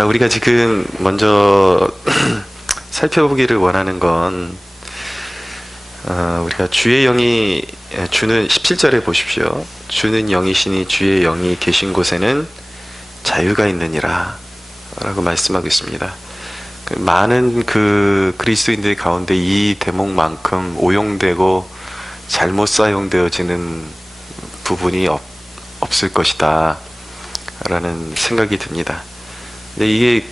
자, 우리가 지금 먼저 살펴보기를 원하는 건, 우리가 주의 영이 주는 17절에 보십시오. 주는 영이시니 주의 영이 계신 곳에는 자유가 있느니라 라고 말씀하고 있습니다. 많은 그리스도인들 가운데 이 대목만큼 오용되고 잘못 사용되어지는 부분이 없을 것이다 라는 생각이 듭니다. 근데 이게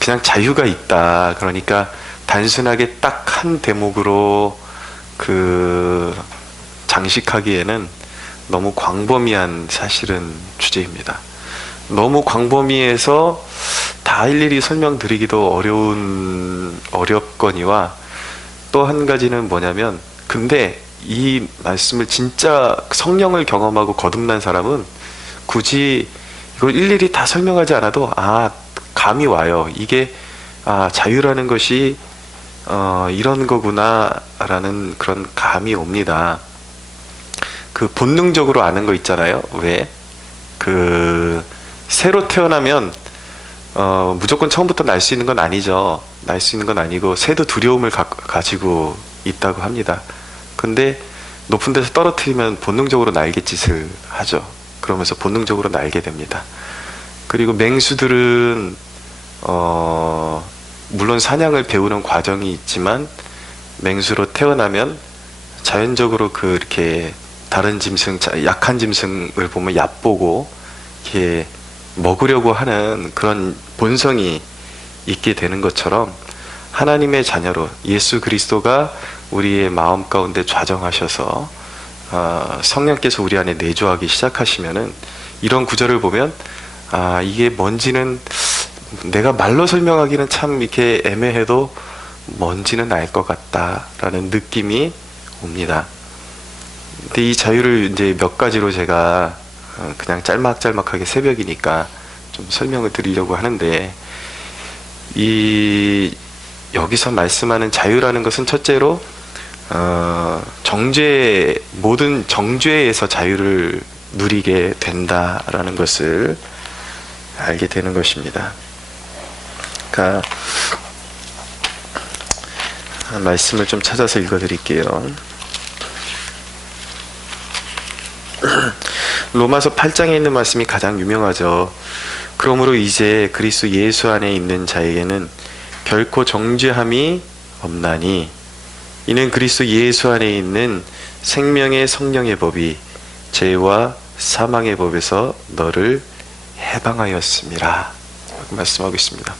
그냥 자유가 있다, 그러니까 단순하게 딱 한 대목으로 장식하기에는 너무 광범위한 사실은 주제입니다. 너무 광범위해서 다 일일이 설명드리기도 어렵거니와, 또 한 가지는 뭐냐면, 근데 이 말씀을 진짜 성령을 경험하고 거듭난 사람은 굳이 이걸 일일이 다 설명하지 않아도 감이 와요. 이게 자유라는 것이 이런 거구나 라는 그런 감이 옵니다. 본능적으로 아는 거 있잖아요. 왜? 새로 태어나면 무조건 처음부터 날 수 있는 건 아니죠. 날 수 있는 건 아니고 새도 두려움을 가지고 있다고 합니다. 근데 높은 데서 떨어뜨리면 본능적으로 날갯짓을 하죠. 그러면서 본능적으로 날게 됩니다. 그리고 맹수들은 물론 사냥을 배우는 과정이 있지만, 맹수로 태어나면 자연적으로 이렇게 다른 짐승, 약한 짐승을 보면 얕보고 이렇게 먹으려고 하는 그런 본성이 있게 되는 것처럼, 하나님의 자녀로 예수 그리스도가 우리의 마음 가운데 좌정하셔서 성령께서 우리 안에 내주하기 시작하시면은, 이런 구절을 보면 이게 뭔지는 내가 말로 설명하기는 참 이렇게 애매해도 뭔지는 알 것 같다라는 느낌이 옵니다. 근데 이 자유를 이제 몇 가지로 제가 그냥 짤막짤막하게 새벽이니까 좀 설명을 드리려고 하는데, 여기서 말씀하는 자유라는 것은 첫째로 모든 정죄에서 자유를 누리게 된다라는 것을 알게 되는 것입니다. 그러니까 말씀을 좀 찾아서 읽어드릴게요. 로마서 8장에 있는 말씀이 가장 유명하죠. 그러므로 이제 그리스도 예수 안에 있는 자에게는 결코 정죄함이 없나니, 이는 그리스도 예수 안에 있는 생명의 성령의 법이 죄와 사망의 법에서 너를 해방하였음이라 말씀하고 있습니다.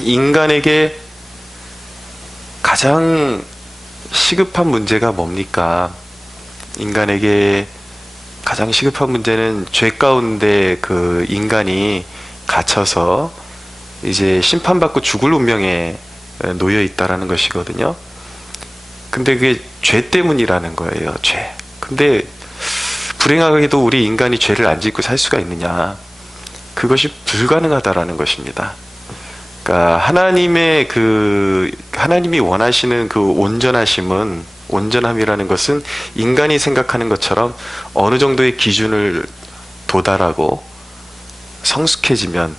인간에게 가장 시급한 문제가 뭡니까? 인간에게 가장 시급한 문제는 죄 가운데 인간이 갇혀서 이제 심판받고 죽을 운명에 놓여 있다라는 것이거든요. 근데 그게 죄 때문이라는 거예요. 죄. 근데 불행하게도 우리 인간이 죄를 안 짓고 살 수가 있느냐? 그것이 불가능하다라는 것입니다. 그러니까 하나님이 원하시는 온전함이라는 것은 인간이 생각하는 것처럼 어느 정도의 기준을 도달하고 성숙해지면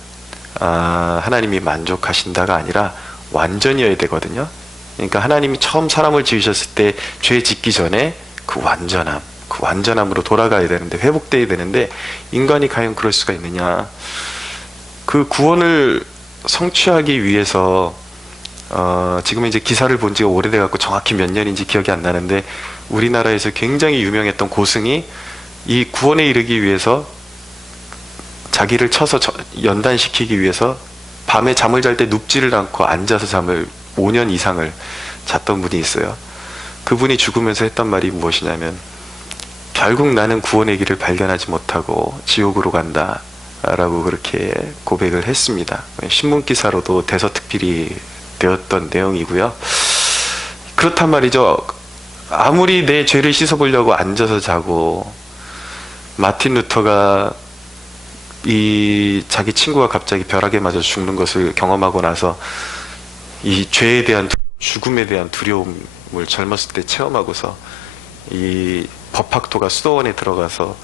하나님이 만족하신다가 아니라 완전이어야 되거든요. 그러니까 하나님이 처음 사람을 지으셨을 때 죄 짓기 전에 그 완전함으로 돌아가야 되는데, 회복돼야 되는데, 인간이 과연 그럴 수가 있느냐? 그 구원을 성취하기 위해서 지금 이제 기사를 본 지가 오래돼 갖고 정확히 몇 년인지 기억이 안 나는데, 우리나라에서 굉장히 유명했던 고승이 이 구원에 이르기 위해서 자기를 쳐서 연단시키기 위해서 밤에 잠을 잘 때 눕지를 않고 앉아서 잠을 5년 이상을 잤던 분이 있어요. 그분이 죽으면서 했던 말이 무엇이냐면, 결국 나는 구원의 길을 발견하지 못하고 지옥으로 간다 라고 그렇게 고백을 했습니다. 신문기사로도 대서특필이 되었던 내용이고요. 그렇단 말이죠. 아무리 내 죄를 씻어보려고 앉아서 자고, 마틴 루터가 자기 친구가 갑자기 벼락에 맞아 죽는 것을 경험하고 나서 이 죄에 대한 죽음에 대한 두려움을 젊었을 때 체험하고서 이 법학도가 수도원에 들어가서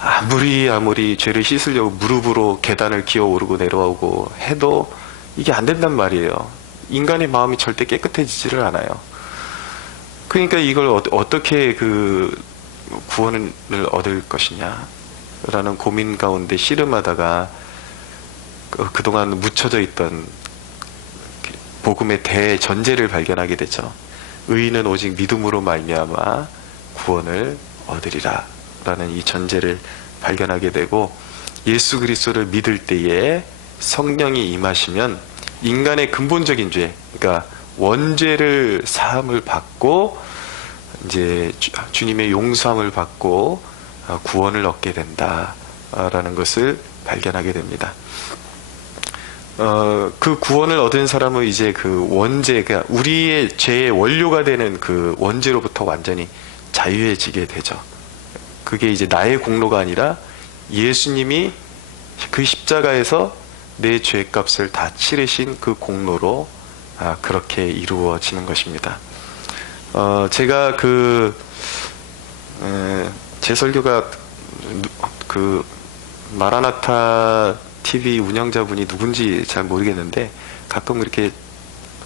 아무리 죄를 씻으려고 무릎으로 계단을 기어 오르고 내려오고 해도 이게 안 된단 말이에요. 인간의 마음이 절대 깨끗해지지를 않아요. 그러니까 이걸 어떻게 그 구원을 얻을 것이냐 라는 고민 가운데 씨름하다가 그동안 묻혀져 있던 복음의 대전제를 발견하게 되죠. 의인은 오직 믿음으로 말미암아 구원을 얻으리라 라는 이 전제를 발견하게 되고, 예수 그리스도를 믿을 때에 성령이 임하시면 인간의 근본적인 죄, 그러니까 원죄를 사함을 받고 이제 주님의 용서함을 받고 구원을 얻게 된다라는 것을 발견하게 됩니다. 그 구원을 얻은 사람은 이제 그 원죄가 우리의 죄의 원료가 되는 그 원죄로부터 완전히 자유해지게 되죠. 그게 이제 나의 공로가 아니라 예수님이 그 십자가에서 내 죄값을 다 치르신 그 공로로 그렇게 이루어지는 것입니다. 제가 제 설교가 그 마라나타 TV 운영자분이 누군지 잘 모르겠는데 가끔 이렇게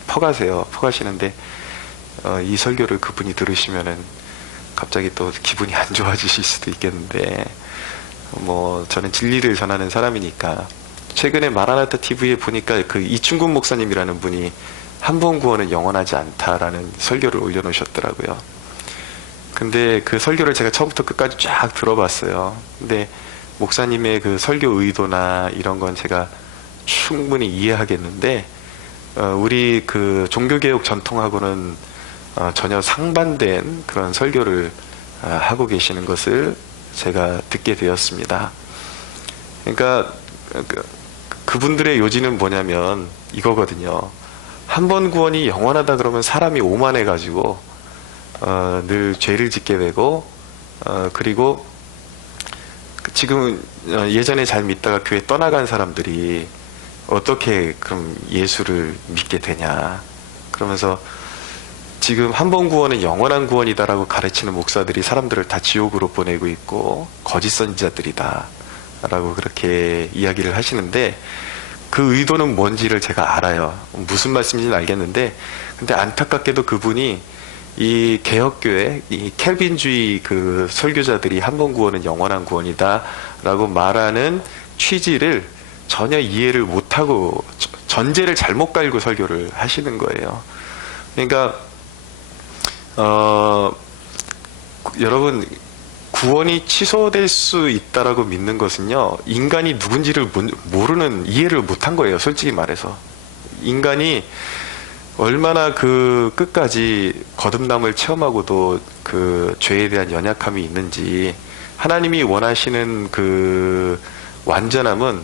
퍼가시는데 이 설교를 그분이 들으시면은 갑자기 또 기분이 안 좋아지실 수도 있겠는데, 뭐 저는 진리를 전하는 사람이니까. 최근에 마라나타 TV에 보니까 그 이충근 목사님이라는 분이 한 번 구원은 영원하지 않다라는 설교를 올려놓으셨더라고요. 근데 그 설교를 제가 처음부터 끝까지 쫙 들어봤어요. 근데 목사님의 그 설교 의도나 이런 건 제가 충분히 이해하겠는데, 우리 그 종교개혁 전통하고는 전혀 상반된 그런 설교를 하고 계시는 것을 제가 듣게 되었습니다. 그러니까 그분들의 요지는 뭐냐면 이거거든요. 한 번 구원이 영원하다 그러면 사람이 오만해가지고 늘 죄를 짓게 되고, 그리고 지금 예전에 잘 믿다가 교회 떠나간 사람들이 어떻게 그럼 예수를 믿게 되냐 그러면서 지금 한 번 구원은 영원한 구원이다라고 가르치는 목사들이 사람들을 다 지옥으로 보내고 있고 거짓 선지자들이다 라고 그렇게 이야기를 하시는데, 그 의도는 뭔지를 제가 알아요. 무슨 말씀인지는 알겠는데, 근데 안타깝게도 그분이 이 개혁교회, 이 켈빈주의 그 설교자들이 한 번 구원은 영원한 구원이다 라고 말하는 취지를 전혀 이해를 못하고 전제를 잘못 깔고 설교를 하시는 거예요. 그러니까 여러분, 구원이 취소될 수 있다라고 믿는 것은요, 인간이 누군지를 모르는, 이해를 못한 거예요. 솔직히 말해서. 인간이 얼마나 그 끝까지 거듭남을 체험하고도 그 죄에 대한 연약함이 있는지, 하나님이 원하시는 그 완전함은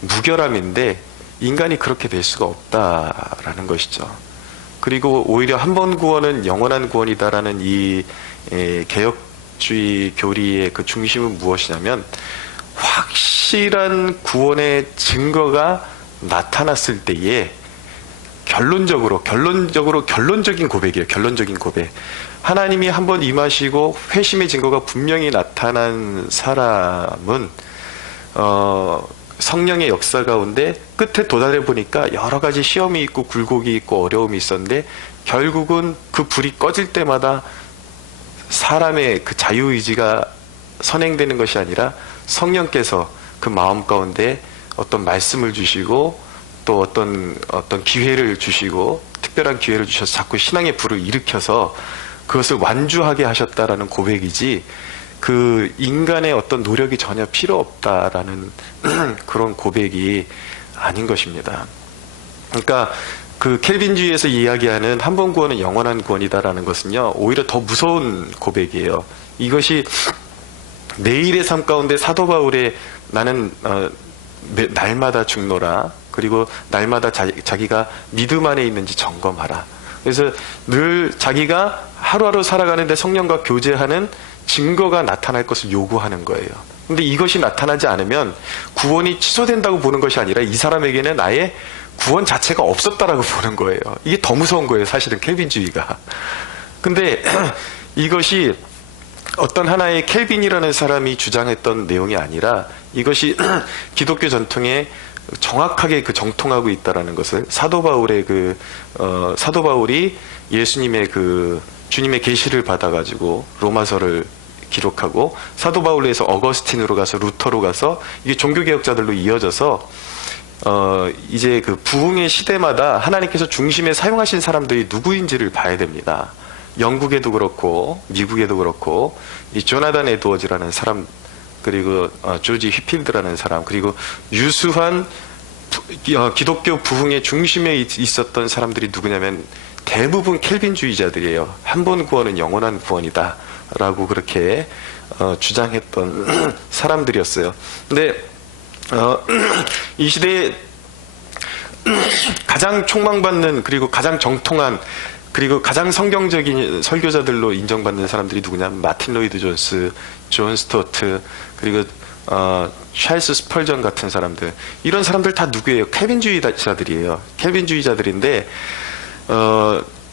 무결함인데 인간이 그렇게 될 수가 없다라는 것이죠. 그리고 오히려 한 번 구원은 영원한 구원이다라는 이 개혁주의 교리의 그 중심은 무엇이냐면, 확실한 구원의 증거가 나타났을 때에 결론적인 고백이에요. 결론적인 고백. 하나님이 한번 임하시고 회심의 증거가 분명히 나타난 사람은 성령의 역사 가운데 끝에 도달해 보니까 여러 가지 시험이 있고 굴곡이 있고 어려움이 있었는데, 결국은 그 불이 꺼질 때마다 사람의 그 자유의지가 선행되는 것이 아니라 성령께서 그 마음 가운데 어떤 말씀을 주시고 또 어떤 기회를 주시고 특별한 기회를 주셔서 자꾸 신앙의 불을 일으켜서 그것을 완주하게 하셨다라는 고백이지, 그 인간의 어떤 노력이 전혀 필요 없다라는 그런 고백이 아닌 것입니다. 그러니까 그 켈빈주의에서 이야기하는 한 번 구원은 영원한 구원이다라는 것은요, 오히려 더 무서운 고백이에요. 이것이 내일의 삶 가운데 사도 바울의 나는 날마다 죽노라, 그리고 날마다 자기가 믿음 안에 있는지 점검하라. 그래서 늘 자기가 하루하루 살아가는데 성령과 교제하는 증거가 나타날 것을 요구하는 거예요. 근데 이것이 나타나지 않으면 구원이 취소된다고 보는 것이 아니라 이 사람에게는 아예 구원 자체가 없었다라고 보는 거예요. 이게 더 무서운 거예요, 사실은 켈빈주의가. 근데 이것이 어떤 하나의 켈빈이라는 사람이 주장했던 내용이 아니라 이것이 기독교 전통에 정확하게 그 정통하고 있다라는 것을 사도 바울의 사도 바울이 예수님의 주님의 계시를 받아가지고 로마서를 기록하고 사도 바울에서 어거스틴으로 가서 루터로 가서 이게 종교개혁자들로 이어져서 이제 그 부흥의 시대마다 하나님께서 중심에 사용하신 사람들이 누구인지를 봐야 됩니다. 영국에도 그렇고 미국에도 그렇고 이 조나단 에드워즈라는 사람, 그리고 조지 휘필드라는 사람, 그리고 유수한 기독교 부흥의 중심에 있었던 사람들이 누구냐면 대부분 켈빈주의자들이에요. 한 번 구원은 영원한 구원이다 라고 그렇게 주장했던 사람들이었어요. 근데 이 시대에 가장 촉망받는, 그리고 가장 정통한, 그리고 가장 성경적인 설교자들로 인정받는 사람들이 누구냐면 마틴 로이드 존스, 존 스토트, 그리고 찰스 스펄전 같은 사람들. 이런 사람들 다 누구예요? 켈빈주의자들이에요. 켈빈주의자들인데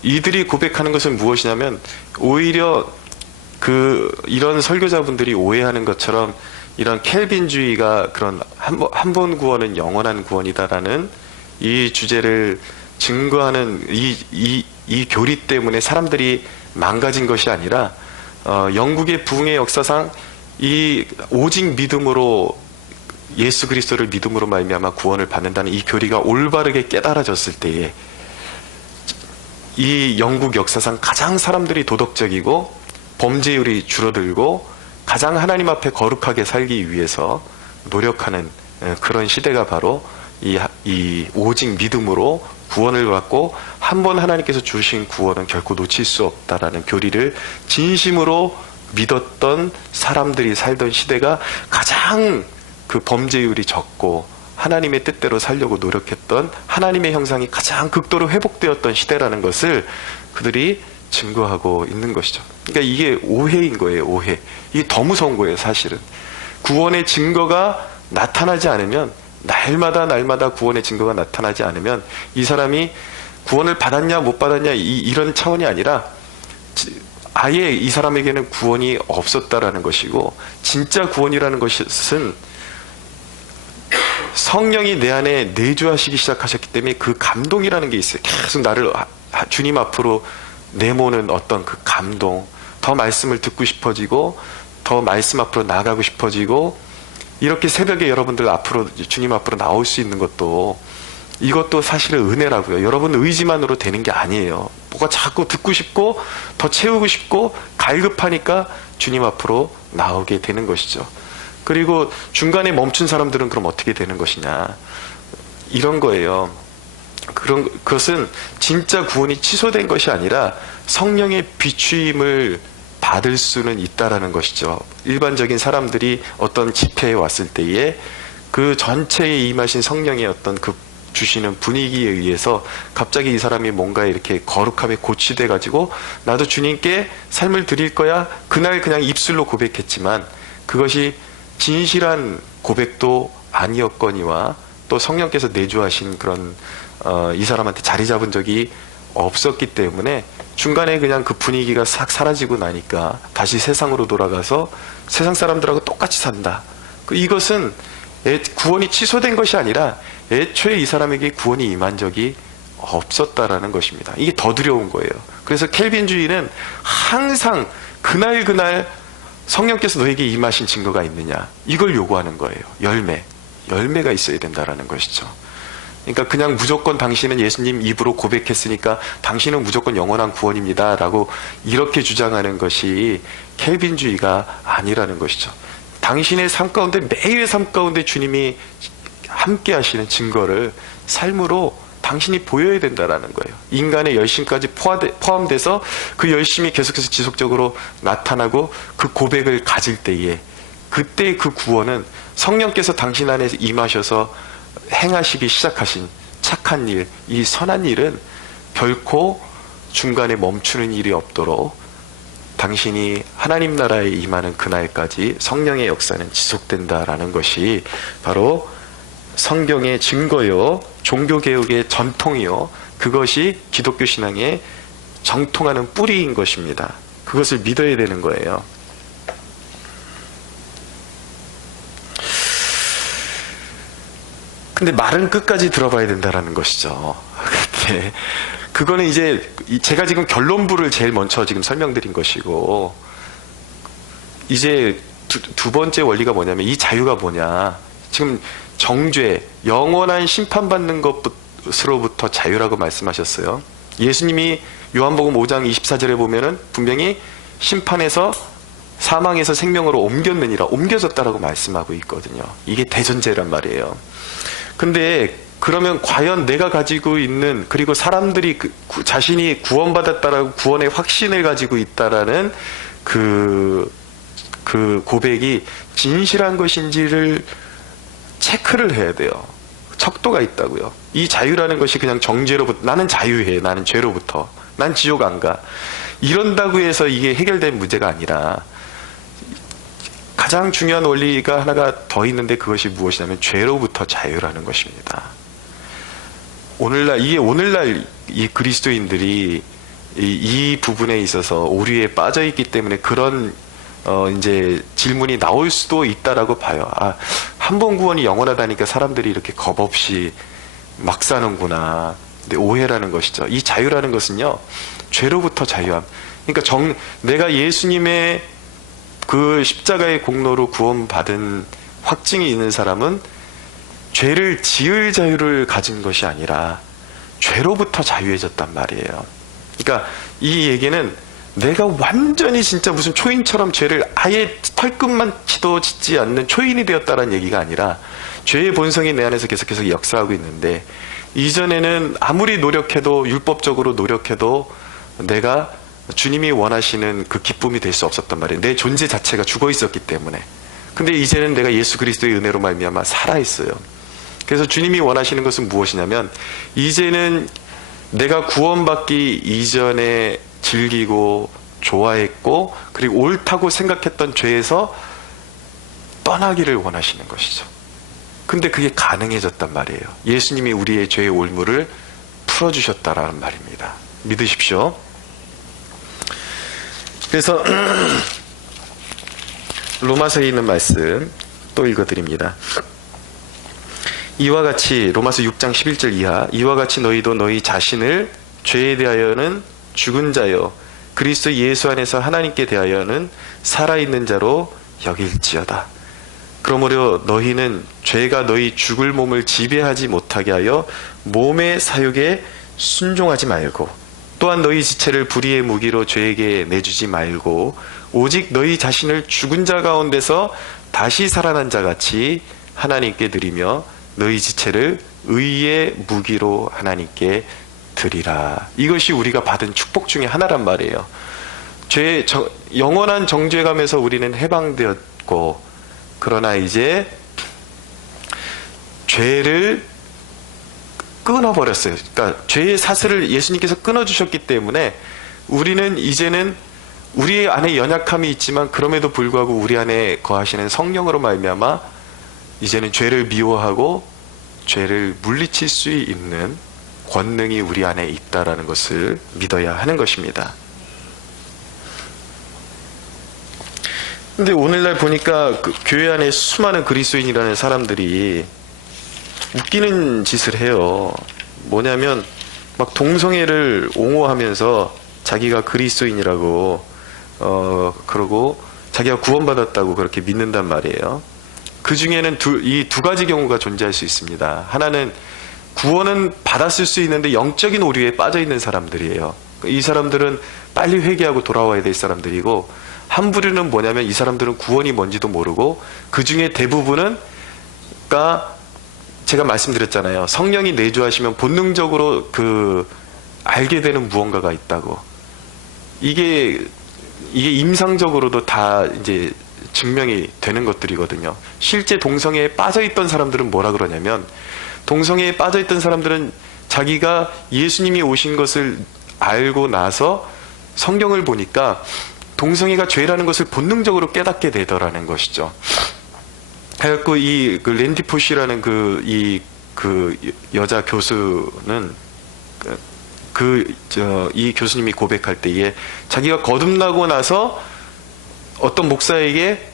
이들이 고백하는 것은 무엇이냐면, 오히려 이런 설교자분들이 오해하는 것처럼 이런 켈빈주의가 그런 한 번 구원은 영원한 구원이다라는 이 주제를 증거하는 이 교리 때문에 사람들이 망가진 것이 아니라, 영국의 부흥의 역사상 이 오직 믿음으로, 예수 그리스도를 믿음으로 말미암아 구원을 받는다는 이 교리가 올바르게 깨달아졌을 때에 이 영국 역사상 가장 사람들이 도덕적이고 범죄율이 줄어들고 가장 하나님 앞에 거룩하게 살기 위해서 노력하는 그런 시대가 바로 이 오직 믿음으로 구원을 받고 한 번 하나님께서 주신 구원은 결코 놓칠 수 없다라는 교리를 진심으로 믿었던 사람들이 살던 시대가 가장 그 범죄율이 적고 하나님의 뜻대로 살려고 노력했던, 하나님의 형상이 가장 극도로 회복되었던 시대라는 것을 그들이 증거하고 있는 것이죠. 그러니까 이게 오해인 거예요, 오해. 이게 더 무서운 거예요, 사실은. 구원의 증거가 나타나지 않으면, 날마다 구원의 증거가 나타나지 않으면 이 사람이 구원을 받았냐 못 받았냐 이런 차원이 아니라 아예 이 사람에게는 구원이 없었다라는 것이고, 진짜 구원이라는 것은 성령이 내 안에 내주하시기 시작하셨기 때문에 그 감동이라는 게 있어요. 계속 나를 주님 앞으로 내모는 어떤 그 감동, 더 말씀을 듣고 싶어지고 더 말씀 앞으로 나아가고 싶어지고, 이렇게 새벽에 여러분들 앞으로, 주님 앞으로 나올 수 있는 것도, 이것도 사실은 은혜라고요. 여러분 의지만으로 되는 게 아니에요. 뭐가 자꾸 듣고 싶고 더 채우고 싶고 갈급하니까 주님 앞으로 나오게 되는 것이죠. 그리고 중간에 멈춘 사람들은 그럼 어떻게 되는 것이냐, 이런 거예요. 그것은 진짜 구원이 취소된 것이 아니라 성령의 비추임을 받을 수는 있다라는 것이죠. 일반적인 사람들이 어떤 집회에 왔을 때에 그 전체에 임하신 성령의 어떤 그 주시는 분위기에 의해서 갑자기 이 사람이 뭔가 이렇게 거룩함에 고취돼 가지고 나도 주님께 삶을 드릴 거야, 그날 그냥 입술로 고백했지만 그것이 진실한 고백도 아니었거니와, 또 성령께서 내주하신 그런 이 사람한테 자리 잡은 적이 없었기 때문에 중간에 그냥 그 분위기가 싹 사라지고 나니까 다시 세상으로 돌아가서 세상 사람들하고 똑같이 산다. 이것은 구원이 취소된 것이 아니라 애초에 이 사람에게 구원이 임한 적이 없었다라는 것입니다. 이게 더 두려운 거예요. 그래서 켈빈주의는 항상 그날 성령께서 너에게 임하신 증거가 있느냐, 이걸 요구하는 거예요. 열매가 있어야 된다라는 것이죠. 그러니까 그냥 무조건 당신은 예수님 입으로 고백했으니까 당신은 무조건 영원한 구원입니다 라고 이렇게 주장하는 것이 켈빈주의가 아니라는 것이죠. 당신의 삶 가운데, 매일의 삶 가운데 주님이 함께 하시는 증거를 삶으로 당신이 보여야 된다라는 거예요. 인간의 열심까지 포함돼서 그 열심이 계속해서 지속적으로 나타나고 그 고백을 가질 때에, 그때 그 구원은 성령께서 당신 안에 임하셔서 행하시기 시작하신 착한 일, 이 선한 일은 결코 중간에 멈추는 일이 없도록 당신이 하나님 나라에 임하는 그날까지 성령의 역사는 지속된다라는 것이 바로 성경의 증거요, 종교개혁의 전통이요, 그것이 기독교 신앙의 정통하는 뿌리인 것입니다. 그것을 믿어야 되는 거예요. 근데 말은 끝까지 들어봐야 된다라는 것이죠. 근데 그거는 이제 제가 지금 결론부를 제일 먼저 지금 설명드린 것이고, 이제 두 번째 원리가 뭐냐면, 이 자유가 뭐냐. 지금 정죄, 영원한 심판받는 것으로부터 자유라고 말씀하셨어요. 예수님이 요한복음 5장 24절에 보면은 분명히 심판에서 사망에서 생명으로 옮겼느니라, 옮겨졌다라고 말씀하고 있거든요. 이게 대전제란 말이에요. 근데 그러면 과연 내가 가지고 있는, 그리고 사람들이 자신이 구원받았다라고 구원의 확신을 가지고 있다라는 그 고백이 진실한 것인지를 체크를 해야 돼요. 척도가 있다고요. 이 자유라는 것이 그냥 정죄로부터, 나는 자유해, 나는 죄로부터, 난 지옥 안 가, 이런다고 해서 이게 해결된 문제가 아니라, 가장 중요한 원리가 하나가 더 있는데, 그것이 무엇이냐면 죄로부터 자유라는 것입니다. 오늘날 이 그리스도인들이 이 부분에 있어서 오류에 빠져 있기 때문에 그런 이제 질문이 나올 수도 있다라고 봐요. 한 번 구원이 영원하다니까 사람들이 이렇게 겁없이 막 사는구나. 근데 오해라는 것이죠. 이 자유라는 것은요, 죄로부터 자유함. 그러니까 내가 예수님의 그 십자가의 공로로 구원받은 확증이 있는 사람은 죄를 지을 자유를 가진 것이 아니라 죄로부터 자유해졌단 말이에요. 그러니까 이 얘기는 내가 완전히 진짜 무슨 초인처럼 죄를 아예 털끝만 치도 짓지 않는 초인이 되었다는 얘기가 아니라, 죄의 본성이 내 안에서 계속해서 역사하고 있는데, 이전에는 아무리 노력해도, 율법적으로 노력해도 내가 주님이 원하시는 그 기쁨이 될 수 없었단 말이에요. 내 존재 자체가 죽어 있었기 때문에. 근데 이제는 내가 예수 그리스도의 은혜로 말미암아 살아있어요. 그래서 주님이 원하시는 것은 무엇이냐면, 이제는 내가 구원받기 이전에 즐기고 좋아했고 그리고 옳다고 생각했던 죄에서 떠나기를 원하시는 것이죠. 근데 그게 가능해졌단 말이에요. 예수님이 우리의 죄의 올무를 풀어주셨다라는 말입니다. 믿으십시오. 그래서 로마서에 있는 말씀 또 읽어드립니다. 이와 같이, 로마서 6장 11절 이하, 이와 같이 너희도 너희 자신을 죄에 대하여는 죽은 자요 그리스도 예수 안에서 하나님께 대하여는 살아있는 자로 여길지어다. 그러므로 너희는 죄가 너희 죽을 몸을 지배하지 못하게 하여 몸의 사욕에 순종하지 말고, 또한 너희 지체를 불의의 무기로 죄에게 내주지 말고, 오직 너희 자신을 죽은 자 가운데서 다시 살아난 자같이 하나님께 드리며 너희 지체를 의의 무기로 하나님께 드리라. 이것이 우리가 받은 축복 중에 하나란 말이에요. 영원한 정죄감에서 우리는 해방되었고, 그러나 이제 죄를 끊어버렸어요. 그러니까 죄의 사슬을 예수님께서 끊어주셨기 때문에 우리는 이제는 우리 안에 연약함이 있지만 그럼에도 불구하고 우리 안에 거하시는 성령으로 말미암아 이제는 죄를 미워하고 죄를 물리칠 수 있는 권능이 우리 안에 있다라는 것을 믿어야 하는 것입니다. 근데 오늘날 보니까 교회 안에 수많은 그리스도인이라는 사람들이 웃기는 짓을 해요. 뭐냐면 막 동성애를 옹호하면서 자기가 그리스도인이라고 그러고 자기가 구원받았다고 그렇게 믿는단 말이에요. 그 중에는 이 두 가지 경우가 존재할 수 있습니다. 하나는 구원은 받았을 수 있는데 영적인 오류에 빠져 있는 사람들이에요. 이 사람들은 빨리 회개하고 돌아와야 될 사람들이고, 한 부류는 뭐냐면 이 사람들은 구원이 뭔지도 모르고, 그 중에 대부분은 제가 말씀드렸잖아요. 성령이 내주하시면 본능적으로 알게 되는 무언가가 있다고. 이게 임상적으로도 다 이제 증명이 되는 것들이거든요. 실제 동성애에 빠져있던 사람들은 뭐라 그러냐면, 동성애에 빠져있던 사람들은 자기가 예수님이 오신 것을 알고 나서 성경을 보니까 동성애가 죄라는 것을 본능적으로 깨닫게 되더라는 것이죠. 그래갖고 랜디 포시라는 그 여자 교수는 이 교수님이 고백할 때에 자기가 거듭나고 나서 어떤 목사에게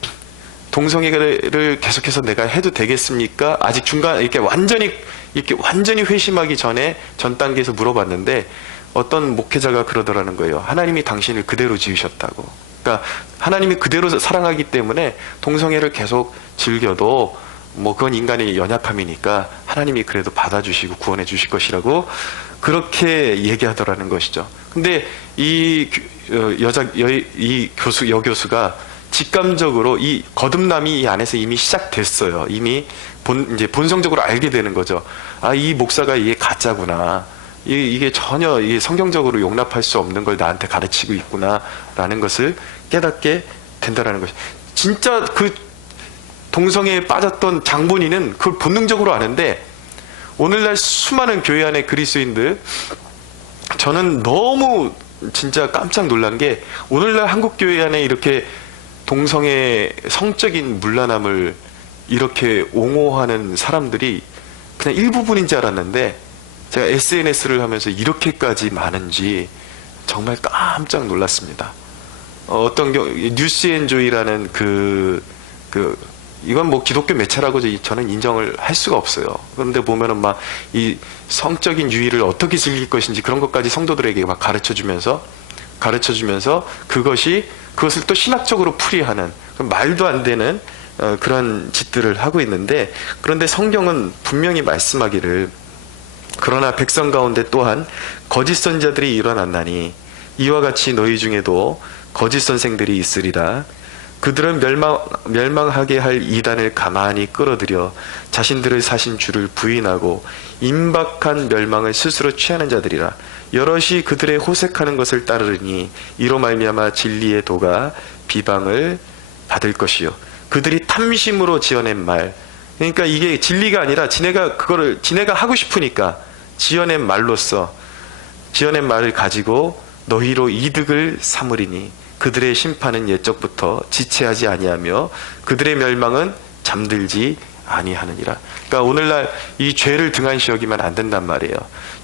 동성애를 계속해서 내가 해도 되겠습니까? 아직 중간 이렇게 완전히 회심하기 전에 전 단계에서 물어봤는데 어떤 목회자가 그러더라는 거예요. 하나님이 당신을 그대로 지으셨다고. 그러니까 하나님이 그대로 사랑하기 때문에 동성애를 계속 즐겨도 뭐 그건 인간의 연약함이니까 하나님이 그래도 받아주시고 구원해 주실 것이라고 그렇게 얘기하더라는 것이죠. 근데 이 여교수가 직감적으로 이 거듭남이 이 안에서 이미 시작됐어요. 이미 이제 본성적으로 알게 되는 거죠. 아, 이 목사가 이게 가짜구나. 이게 전혀 이게 성경적으로 용납할 수 없는 걸 나한테 가르치고 있구나라는 것을 깨닫게 된다라는 것이. 진짜 그 동성애에 빠졌던 장본인은 그걸 본능적으로 아는데 오늘날 수많은 교회 안의 그리스도인들, 저는 너무 진짜 깜짝 놀란 게 오늘날 한국 교회 안에 이렇게 동성애 성적인 문란함을 이렇게 옹호하는 사람들이 그냥 일부분인 줄 알았는데 제가 SNS를 하면서 이렇게까지 많은지 정말 깜짝 놀랐습니다. 어떤 경우 뉴스앤조이라는 이건 뭐 기독교 매체라고 저는 인정을 할 수가 없어요. 그런데 보면은 막 이 성적인 유의를 어떻게 즐길 것인지 그런 것까지 성도들에게 막 가르쳐주면서 그것을 또 신학적으로 풀이하는 말도 안 되는 그런 짓들을 하고 있는데, 그런데 성경은 분명히 말씀하기를 그러나 백성 가운데 또한 거짓 선자들이 일어났나니 이와 같이 너희 중에도 거짓 선생들이 있으리라. 그들은 멸망하게 할 이단을 가만히 끌어들여 자신들을 사신 주를 부인하고 임박한 멸망을 스스로 취하는 자들이라. 여럿이 그들의 호색하는 것을 따르니 이로 말미암아 진리의 도가 비방을 받을 것이요. 그들이 탐심으로 지어낸 말, 그러니까 이게 진리가 아니라 지네가 하고 싶으니까 지어낸 말을 가지고 너희로 이득을 삼으리니 그들의 심판은 옛적부터 지체하지 아니하며 그들의 멸망은 잠들지 아니하느니라. 그러니까 오늘날 이 죄를 등한시 여기면 안 된단 말이에요.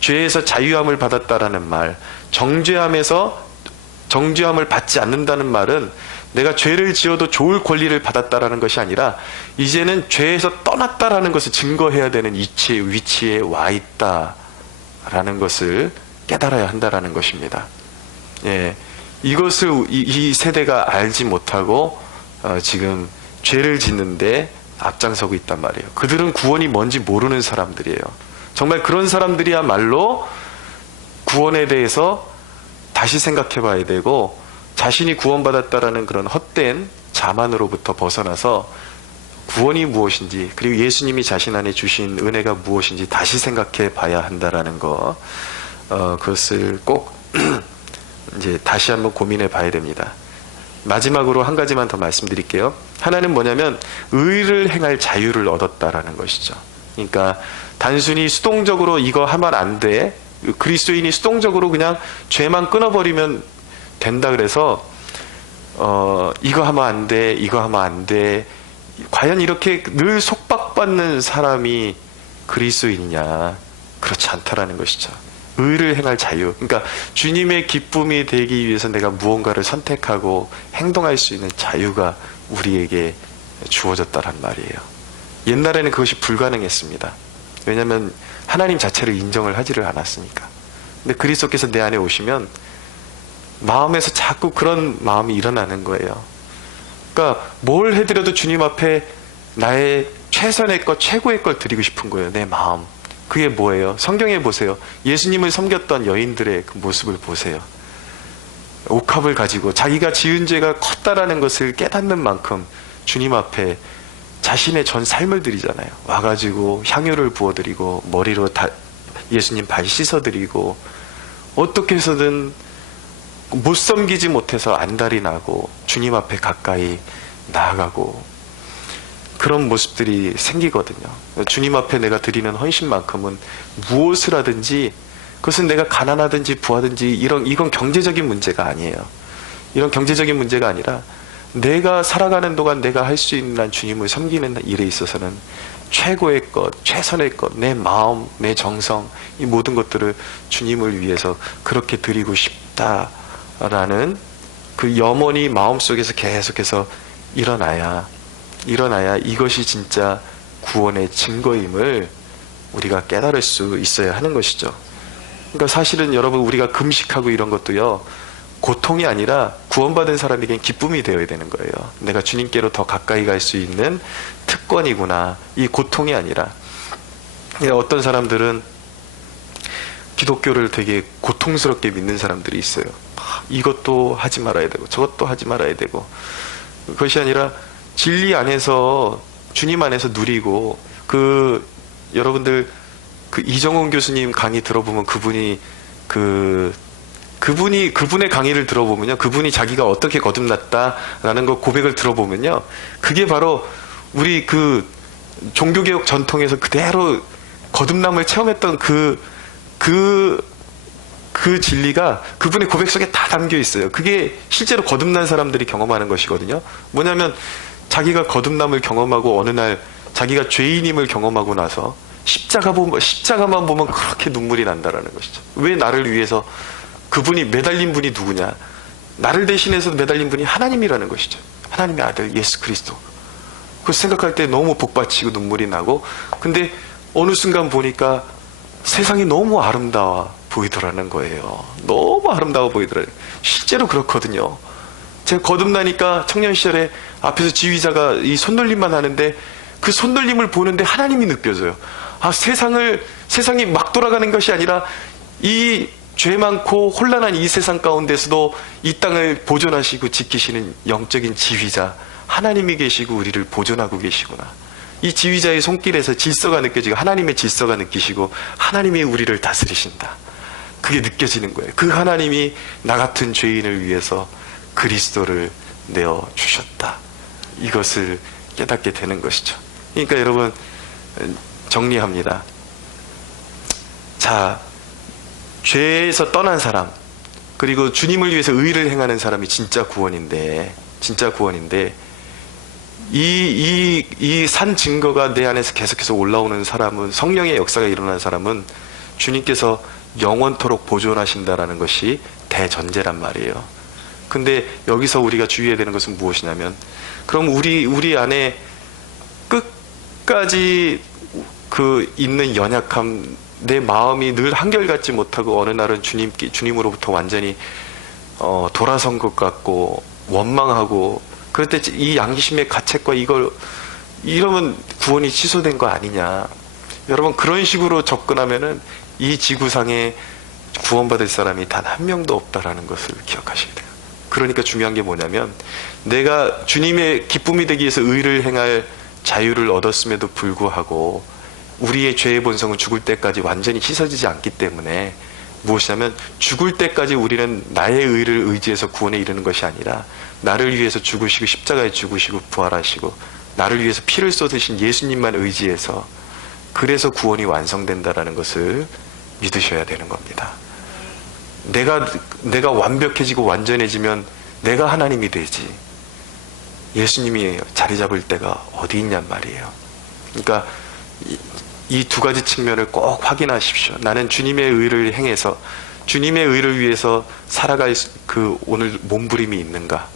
죄에서 자유함을 받았다라는 말, 정죄함을 받지 않는다는 말은 내가 죄를 지어도 좋을 권리를 받았다라는 것이 아니라 이제는 죄에서 떠났다라는 것을 증거해야 되는 위치에 와 있다라는 것을 깨달아야 한다라는 것입니다. 예. 이것을 이 세대가 알지 못하고 지금 죄를 짓는데 앞장서고 있단 말이에요. 그들은 구원이 뭔지 모르는 사람들이에요. 정말 그런 사람들이야말로 구원에 대해서 다시 생각해 봐야 되고 자신이 구원받았다라는 그런 헛된 자만으로부터 벗어나서 구원이 무엇인지, 그리고 예수님이 자신 안에 주신 은혜가 무엇인지 다시 생각해 봐야 한다라는 거, 그것을 꼭 이제 다시 한번 고민해 봐야 됩니다. 마지막으로 한 가지만 더 말씀드릴게요. 하나는 뭐냐면 의를 행할 자유를 얻었다라는 것이죠. 그러니까 단순히 수동적으로 이거 하면 안 돼, 그리스도인이 수동적으로 그냥 죄만 끊어버리면 된다 그래서 이거 하면 안 돼, 이거 하면 안 돼, 과연 이렇게 늘 속박받는 사람이 그리스도인이냐? 그렇지 않다라는 것이죠. 의를 행할 자유, 그러니까 주님의 기쁨이 되기 위해서 내가 무언가를 선택하고 행동할 수 있는 자유가 우리에게 주어졌다란 말이에요. 옛날에는 그것이 불가능했습니다. 왜냐하면 하나님 자체를 인정을 하지를 않았으니까. 근데 그리스도께서 내 안에 오시면 마음에서 자꾸 그런 마음이 일어나는 거예요. 그러니까 뭘 해드려도 주님 앞에 나의 최선의 것, 최고의 걸 드리고 싶은 거예요. 내 마음. 그게 뭐예요? 성경에 보세요. 예수님을 섬겼던 여인들의 그 모습을 보세요. 옥합을 가지고 자기가 지은 죄가 컸다라는 것을 깨닫는 만큼 주님 앞에 자신의 전 삶을 드리잖아요. 와가지고 향유를 부어드리고 머리로 예수님 발 씻어드리고 어떻게 해서든 못 섬기지 못해서 안달이 나고 주님 앞에 가까이 나아가고 그런 모습들이 생기거든요. 주님 앞에 내가 드리는 헌신만큼은 무엇을 하든지, 그것은 내가 가난하든지 부하든지 이건 경제적인 문제가 아니에요. 이런 경제적인 문제가 아니라 내가 살아가는 동안 내가 할 수 있는 한 주님을 섬기는 일에 있어서는 최고의 것, 최선의 것, 내 마음, 내 정성, 이 모든 것들을 주님을 위해서 그렇게 드리고 싶다라는 그 염원이 마음속에서 계속해서 일어나야 일어나야 이것이 진짜 구원의 증거임을 우리가 깨달을 수 있어야 하는 것이죠. 그러니까 사실은 여러분, 우리가 금식하고 이런 것도요, 고통이 아니라 구원받은 사람에겐 기쁨이 되어야 되는 거예요. 내가 주님께로 더 가까이 갈 수 있는 특권이구나. 이 고통이 아니라. 어떤 사람들은 기독교를 되게 고통스럽게 믿는 사람들이 있어요. 이것도 하지 말아야 되고 저것도 하지 말아야 되고. 그것이 아니라 진리 안에서, 주님 안에서 누리고, 여러분들 이정훈 교수님 강의 들어보면 그분의 강의를 들어보면요, 그분이 자기가 어떻게 거듭났다라는 거 고백을 들어보면요, 그게 바로 우리 종교개혁 전통에서 그대로 거듭남을 체험했던 그 진리가 그분의 고백 속에 다 담겨 있어요. 그게 실제로 거듭난 사람들이 경험하는 것이거든요. 뭐냐면 자기가 거듭남을 경험하고 어느 날 자기가 죄인임을 경험하고 나서 십자가만 보면 그렇게 눈물이 난다라는 것이죠. 왜 나를 위해서, 그분이 매달린 분이 누구냐? 나를 대신해서 매달린 분이 하나님이라는 것이죠. 하나님의 아들 예수 그리스도. 그걸 생각할 때 너무 복받치고 눈물이 나고, 근데 어느 순간 보니까 세상이 너무 아름다워 보이더라는 거예요. 너무 아름다워 보이더라고요. 실제로 그렇거든요. 제가 거듭나니까 청년 시절에 앞에서 지휘자가 이 손놀림만 하는데 그 손놀림을 보는데 하나님이 느껴져요. 세상이 막 돌아가는 것이 아니라 이 죄 많고 혼란한 이 세상 가운데서도 이 땅을 보존하시고 지키시는 영적인 지휘자 하나님이 계시고 우리를 보존하고 계시구나. 이 지휘자의 손길에서 질서가 느껴지고 하나님의 질서가 느끼시고 하나님이 우리를 다스리신다. 그게 느껴지는 거예요. 그 하나님이 나 같은 죄인을 위해서 그리스도를 내어주셨다. 이것을 깨닫게 되는 것이죠. 그러니까 여러분, 정리합니다. 자, 죄에서 떠난 사람, 그리고 주님을 위해서 의를 행하는 사람이 진짜 구원인데, 이 산 증거가 내 안에서 계속해서 올라오는 사람은, 성령의 역사가 일어나는 사람은 주님께서 영원토록 보존하신다라는 것이 대전제란 말이에요. 근데 여기서 우리가 주의해야 되는 것은 무엇이냐면, 그럼 우리 안에 끝까지 있는 연약함, 내 마음이 늘 한결같지 못하고 어느 날은 주님으로부터 완전히 돌아선 것 같고 원망하고, 그럴 때 이 양심의 가책과 이러면 구원이 취소된 거 아니냐. 여러분, 그런 식으로 접근하면은 이 지구상에 구원받을 사람이 단 한 명도 없다라는 것을 기억하셔야 돼요. 그러니까 중요한 게 뭐냐면, 내가 주님의 기쁨이 되기 위해서 의를 행할 자유를 얻었음에도 불구하고 우리의 죄의 본성은 죽을 때까지 완전히 씻어지지 않기 때문에, 무엇이냐면 죽을 때까지 우리는 나의 의를 의지해서 구원에 이르는 것이 아니라 나를 위해서 죽으시고 십자가에 죽으시고 부활하시고 나를 위해서 피를 쏟으신 예수님만 의지해서, 그래서 구원이 완성된다라는 것을 믿으셔야 되는 겁니다. 내가 완벽해지고 완전해지면 내가 하나님이 되지, 예수님이 자리 잡을 때가 어디 있냔 말이에요. 그러니까 이 두 가지 측면을 꼭 확인하십시오. 나는 주님의 의를 행해서, 주님의 의를 위해서 살아갈 오늘 몸부림이 있는가?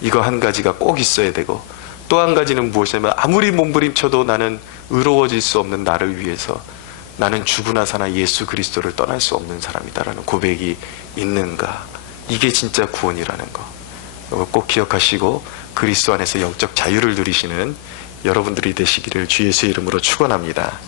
이거 한 가지가 꼭 있어야 되고, 또 한 가지는 무엇이냐면, 아무리 몸부림쳐도 나는 의로워질 수 없는 나를 위해서 나는 죽으나 사나 예수 그리스도를 떠날 수 없는 사람이다라는 고백이 있는가? 이게 진짜 구원이라는 거. 이거 꼭 기억하시고 그리스도 안에서 영적 자유를 누리시는 여러분들이 되시기를 주 예수의 이름으로 축원합니다.